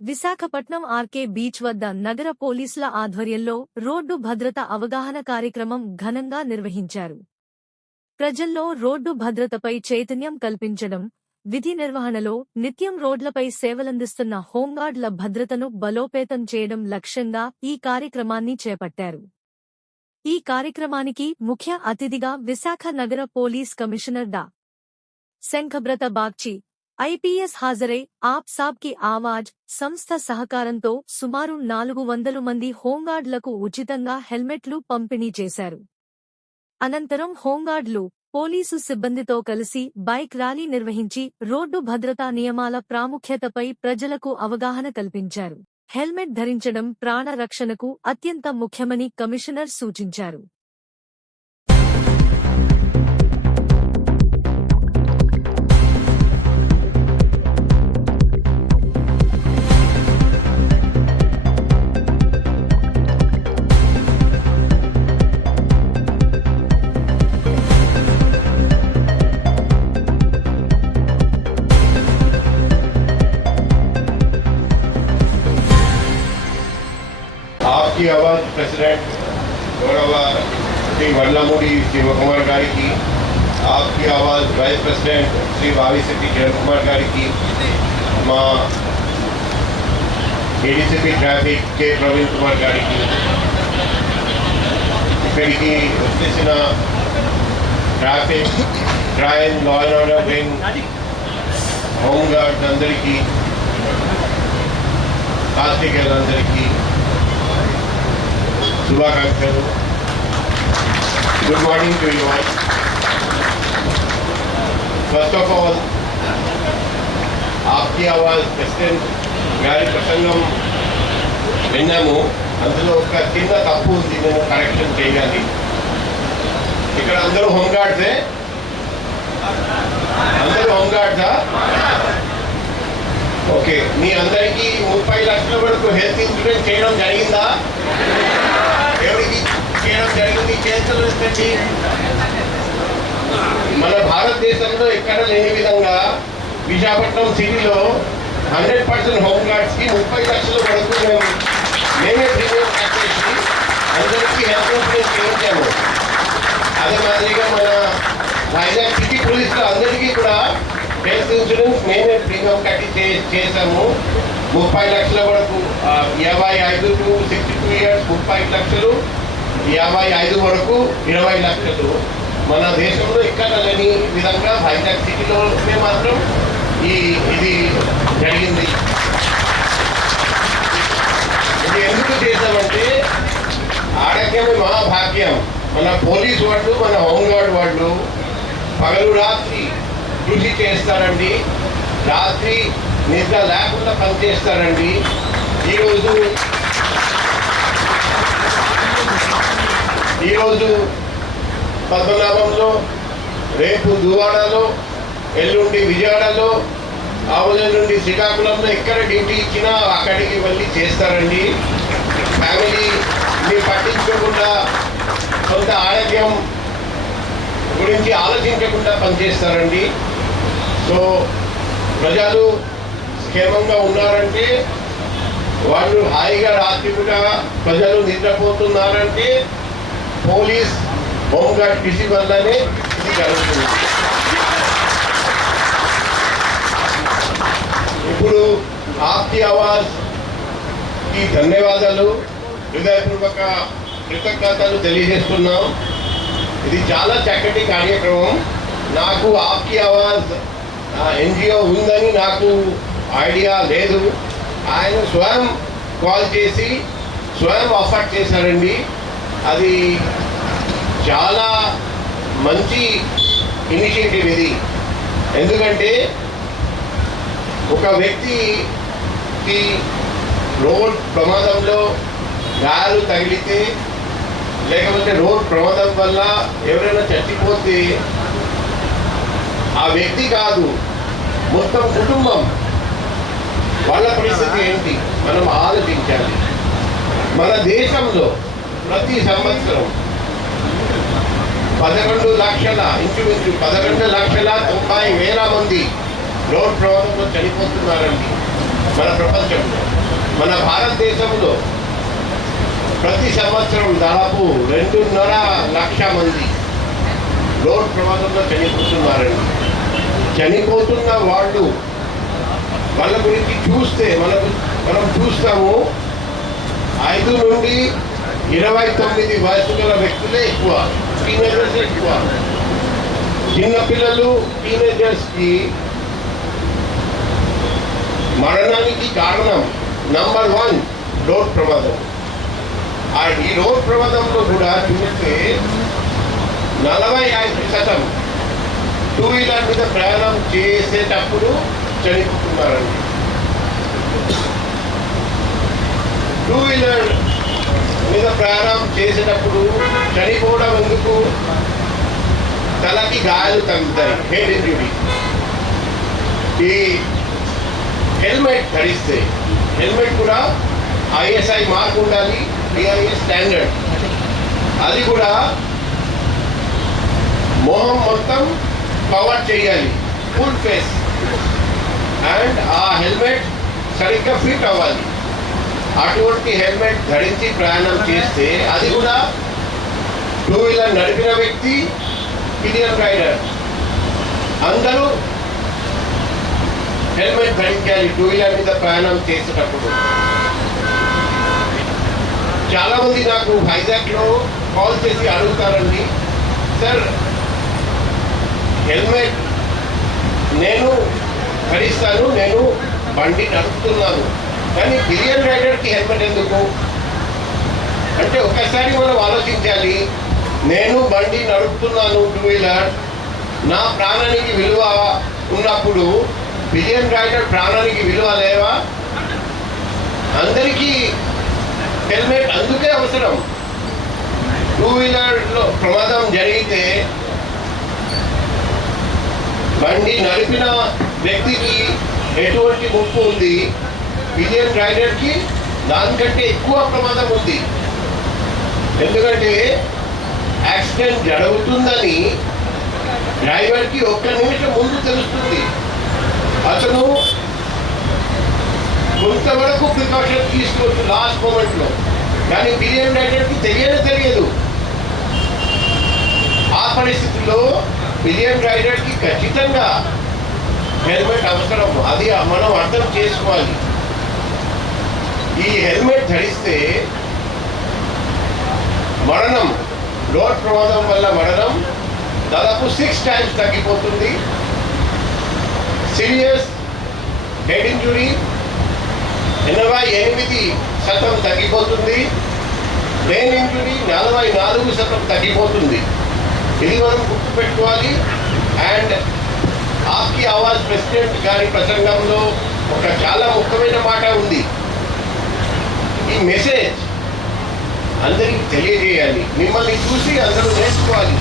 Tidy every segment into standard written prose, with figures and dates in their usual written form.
Visakhapatnam RK beach వద్ద నగర పోలీసుల ఆధ్వర్యంలో రోడ్డు భద్రత అవగాహన కార్యక్రమం ఘనంగా నిర్వహించారు. ప్రజల్లో రోడ్డు భద్రతపై చైతన్యం కల్పించడం, విధి నిర్వహణలో నిత్యం రోడ్లపై సేవలందిస్తున్న హోంగార్డుల భద్రతను బలోపేతం చేయడం లక్ష్యంగా ఈ కార్యక్రమాన్ని చేపట్టారు. ఈ కార్యక్రమానికి ముఖ్య అతిథిగా విశాఖ నగర పోలీస్ కమిషనర్ డా. శంఖబ్రత బాగ్చి, ఐపీఎస్ హాజరై ఆప్ సాబ్ కి ఆవాజ్ సంస్థ సహకారంతో సుమారు 400 మంది హోంగార్డులకు ఉచితంగా హెల్మెట్లు పంపిణీ చేశారు. అనంతరం హోంగార్డులు, పోలీసు సిబ్బందితో కలిసి బైక్ ర్యాలీ నిర్వహించి రోడ్డు భద్రతా నియమాల ప్రాముఖ్యతపై ప్రజలకు అవగాహన కల్పించారు. హెల్మెట్ ధరించడం ప్రాణ రక్షణకు అత్యంత ముఖ్యమని కమిషనర్ సూచించారు. आपकी आवाज़ प्रेसिडेंट गौरव श्री वल्लमूडी शिवकुमार गारी की, आपकी आवाज़ वाइस प्रेसिडेंट श्री भाविशेट्टी किरण कुमार गारी की, माँ एडीसीपी ट्रैफिक के प्रवीण कुमार गारी की, इక్కడికి వచ్చేసిన traffic, crime, law and order wing, home guards అందరికీ, కార్మికులందరికీ శుభాకాంక్షలు. Good morning to you all. First of all, Aapki Awaaz president గారి ప్రసంగం విన్నాము. అందులో ఒక చిన్న తప్పు ఉంది, నేను కరెక్షన్ చేయాలి. ఇక్కడ అందరూ హోంగార్డ్సే? అందరూ హోంగార్డ్సా? ఓకే. మీ అందరికీ 30 లక్షల వరకు హెల్త్ ఇన్సూరెన్స్ చేయడం జరిగిందా? ఎవరికి చేయడం జరిగింది? చేతులు ఎత్తండి. మన భారతదేశంలో ఎక్కడ లేని విధంగా విశాఖపట్నం సిటీలో 100% హోంగార్డ్స్కి 30 లక్షల వరకు మేమే ప్రీమియం కట్ చేసి అందరికీ హెల్త్ ఇన్సూరెన్స్ చేయించాము. అదే మాదిరిగా మన వైజాగ్ సిటీ పోలీసులు అందరికీ కూడా హెల్త్ ఇన్సూరెన్స్ మేమే ప్రీమియం కట్టి చేసాము. 30 లక్షల వరకు, 55 to 62 years 30 లక్షలు, 55 వరకు 20 లక్షలు. మన దేశంలో ఇక్కడ లేని విధంగా వైజాగ్ సిటీలోనే మాత్రం ఇది జరిగింది. ఇది ఎందుకు చేశామంటే ఆరోగ్యమే మహాభాగ్యం. మన పోలీసు వాళ్ళు, మన హోంగార్డ్ వాళ్ళు పగలు రాత్రి కృషి చేస్తారండి, రాత్రి నిద్ర లేకుండా పనిచేస్తారండి. ఈరోజు పద్మనాభంలో, రేపు దువాడలో, ఎల్లుండి విజయవాడలో, ఆ రోజు నుండి శ్రీకాకుళంలో ఎక్కడ డ్యూటీ ఇచ్చినా అక్కడికి వెళ్ళి చేస్తారండి. ఫ్యామిలీని పట్టించుకోకుండా, సొంత ఆరోగ్యం గురించి ఆలోచించకుండా పనిచేస్తారండి. సో ప్రజలు క్షేమంగా ఉన్నారంటే, వాళ్ళు హాయిగా రాత్రి కూడా ప్రజలు నిద్రపోతున్నారంటే పోలీస్, హోంగార్డ్ కృషి వల్లనే ఇది జరుగుతుంది. ఇప్పుడు ఆప్కి ఆవాజ్కి ధన్యవాదాలు, హృదయపూర్వక కృతజ్ఞతలు తెలియజేస్తున్నాం. ఇది చాలా చక్కటి కార్యక్రమం. నాకు ఆప్కి ఆవాజ్ ఎన్జిఓ ఉందని నాకు ఐడియా లేదు. ఆయన స్వయం కాల్ చేసి స్వయం ఆఫర్ చేశారండి. అది చాలా మంచి ఇనిషియేటివ్ ఇది. ఎందుకంటే ఒక వ్యక్తికి రోడ్ ప్రమాదంలో గాయాలు తగిలితే, లేకపోతే రోడ్ ప్రమాదం వల్ల ఎవరైనా చచ్చిపోతే ఆ వ్యక్తి కాదు, మొత్తం కుటుంబం వాళ్ళ పరిస్థితి ఏంటి మనం ఆలోచించాలి. మన దేశంలో ప్రతి సంవత్సరం 11 లక్షల, ఇంచుమించు 11,90,000 మంది రోడ్ ప్రమాదంలో చనిపోతున్నారండి మన ప్రపంచంలో. మన భారతదేశంలో ప్రతి సంవత్సరం దాదాపు 2.5 లక్ష మంది రోడ్ ప్రమాదంలో చనిపోతున్నారండి. చనిపోతున్న వాళ్ళ గురించి చూస్తే మనం చూస్తాము 5 నుండి 29 వయసు గల వ్యక్తులే ఎక్కువ, టీనేజర్స్ ఎక్కువ. చిన్నపిల్లలు టీనేజర్స్కి మరణానికి కారణం నంబర్ 1 రోడ్ ప్రమాదం. ఈ రోడ్ ప్రమాదంలో కూడా చూస్తే 45% 2 వీలర్ మీద ప్రయాణం చేసేటప్పుడు చనిపోతున్నారండి. 2 వీలర్ మీద ప్రయాణం చేసేటప్పుడు చనిపోవడం ఎందుకు? తలకి గాయాలు తగ్గుతాయి, హెడ్ ఇంజరీ. ఈ హెల్మెట్ ధరిస్తే, హెల్మెట్ కూడా ISI మార్క్ ఉండాలి, BIS స్టాండర్డ్. అది కూడా మొహం మొత్తం కవర్ చేయాలి, ఫుల్ ఫేస్. అండ్ ఆ హెల్మెట్ సరిగ్గా ఫిట్ అవ్వాలి. అటువంటి హెల్మెట్ ధరించి ప్రయాణం చేస్తే అది కూడా 2 వీలర్ నడిపిన వ్యక్తి, పిలియన్ రైడర్ అందరూ హెల్మెట్ ధరించాలి 2 వీలర్ మీద ప్రయాణం చేసేటప్పుడు. చాలా మంది నాకు వైజాగ్లో కాల్ చేసి అడుగుతారండి, సార్ హెల్మెట్ నేను ధరిస్తాను, నేను బండి నడుపుతున్నాను, కానీ పిలియన్ రైడర్కి హెల్మెట్ ఎందుకు అంటే ఒకసారి మనం ఆలోచించాలి. నేను బండి నడుపుతున్నాను 2 వీలర్, నా ప్రాణానికి విలువ ఉన్నప్పుడు పిలియన్ రైడర్ ప్రాణానికి విలువ లేవా? అందరికీ హెల్మెట్ అందుకే అవసరం. 2 వీలర్లో ప్రమాదం జరిగితే బండి నడిపిన వ్యక్తికి ఎటువంటి ముప్పు ఉంది, పిలియన్ రైడర్కి దానికంటే ఎక్కువ ప్రమాదం ఉంది. ఎందుకంటే యాక్సిడెంట్ జరుగుతుందని డ్రైవర్కి 1 నిమిషం ముందు తెలుస్తుంది. అతను కొంతవరకు ప్రికాషన్ తీసుకోవచ్చు లాస్ట్ మూమెంట్లో, కానీ పిలియన్ రైడర్కి తెలియదు. ఆ పరిస్థితుల్లో పిలియన్ రైడర్కి ఖచ్చితంగా హెల్మెట్ అవసరం. అది మనం అర్థం చేసుకోవాలి. ఈ హెల్మెట్ ధరిస్తే మరణం, రోడ్ ప్రమాదం వల్ల మరణం దాదాపు 6 times తగ్గిపోతుంది. సీరియస్ హెడ్ ఇంజురీ 88% తగ్గిపోతుంది. బ్రెయిన్ ఇంజురీ 44% తగ్గిపోతుంది. ఇది మనం గుర్తుపెట్టుకోవాలి. అండ్ ఆప్కి ఆవాజ్ ప్రెసిడెంట్ గారి ప్రసంగంలో ఒక చాలా ముఖ్యమైన మాట ఉంది. ఈ మెసేజ్ అందరికీ తెలియజేయాలి. మిమ్మల్ని చూసి అందరూ నేర్చుకోవాలి.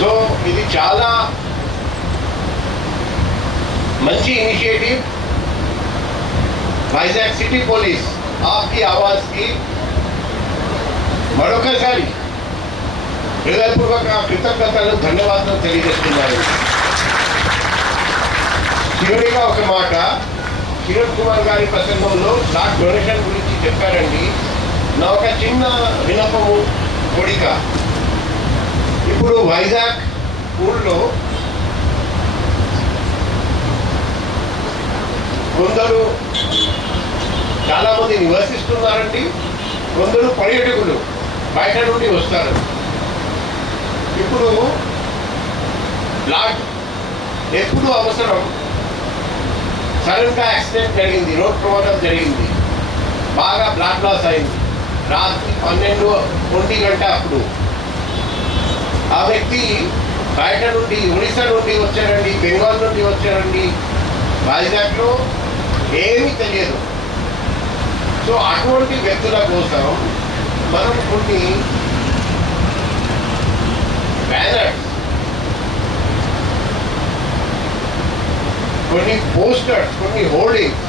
సో ఇది చాలా మంచి ఇనిషియేటివ్. వైజాగ్ సిటీ పోలీస్ ఆప్కి ఆవాజ్కి మరొకసారి హృదయపూర్వక కృతజ్ఞతలు, ధన్యవాదాలు తెలియజేస్తున్నాను. చివరిగా ఒక మాట, కిరణ్ కుమార్ గారి ప్రసంగంలో బ్లడ్ డొనేషన్ గురించి చెప్పారండి. నా ఒక చిన్న విన్నపము, కోరిక. ఇప్పుడు వైజాగ్ ఊళ్ళో కొందరు చాలామంది నివసిస్తున్నారండి, కొందరు పర్యాటకులు బయట నుండి వస్తారు. ఇప్పుడు బ్లడ్ ఎప్పుడు అవసరం. సడన్గా యాక్సిడెంట్ జరిగింది, రోడ్ ప్రమాదం జరిగింది, బాగా బ్లడ్ లాస్ అయింది. రాత్రి 12-1 గంట అప్పుడు ఆ వ్యక్తి బయట నుండి, ఒడిశా నుండి వచ్చారండి, బెంగాల్ నుండి వచ్చారండి. వైజాగ్లో ఏమీ తెలియదు. సో అటువంటి వ్యక్తుల కోసం మనం కొన్ని బ్యానర్స్, కొన్ని పోస్టర్స్, కొన్ని హోర్డింగ్స్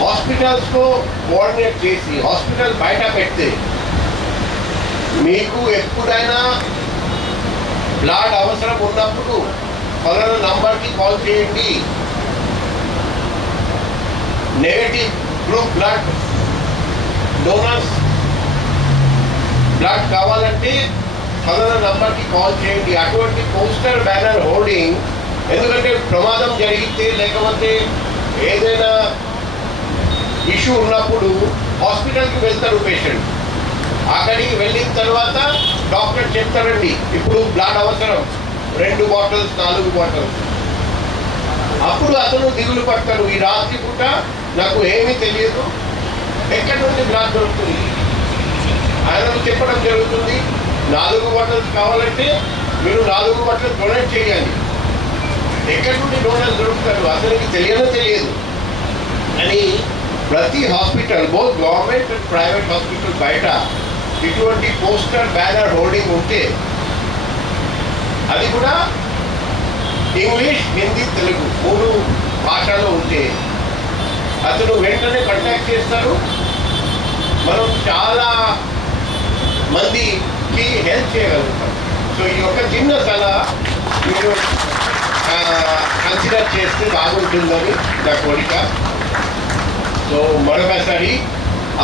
హాస్పిటల్స్తో కోఆర్డినేట్ చేసి హాస్పిటల్ బయట పెడితే మీకు ఎప్పుడైనా బ్లడ్ అవసరం ఉన్నప్పుడు ఫలానా నంబర్కి కాల్ చేయండి, negative group blood donors blood కావాలంటే ఫలానా నంబర్కి కాల్ చేయండి. అటువంటి పోస్టర్ బ్యానర్ హోర్డింగ్, ఎందుకంటే ప్రమాదం జరిగితే లేకపోతే ఏదైనా ఇష్యూ ఉన్నప్పుడు హాస్పిటల్కి వెళ్తారు పేషెంట్. అక్కడికి వెళ్ళిన తర్వాత డాక్టర్ చెప్తారండి ఇప్పుడు బ్లడ్ అవసరం 2 బాటిల్స్ 4 బాటిల్స్. అప్పుడు అతను దిగులు పడతారు, ఈ రాత్రి పూట నాకు ఏమీ తెలియదు, ఎక్కడి నుండి బ్లడ్ దొరుకుతుంది. ఆయనకు చెప్పడం జరుగుతుంది 4 బాటిల్స్ కావాలంటే మీరు 4 బాటిల్స్ డొనేట్ చేయాలి. ఎక్కడి నుండి డోనర్స్ దొరుకుతారు అతనికి తెలియదు అని ప్రతి hospital, both government and private hospital బయట ఇటువంటి పోస్టర్ బ్యానర్ హోర్డింగ్ ఉంటే, అది కూడా ఇంగ్లీష్, హిందీ, తెలుగు 3 భాషల్లో ఉంటే అతను వెంటనే కాంటాక్ట్ చేస్తారు. మనం చాలా మందికి హెల్ప్ చేయగలుగుతాం. సో ఈ యొక్క చిన్న సలహా మీరు కన్సిడర్ చేస్తే బాగుంటుందని నా కోరిక. సో మరొకసారి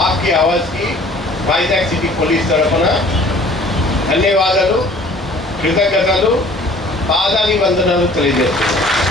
ఆప్కి ఆవాజ్కి వైజాగ్ సిటీ పోలీస్ తరఫున ధన్యవాదాలు, కృతజ్ఞతలు, పాదాభివందనాలు తెలియజేస్తున్నాను.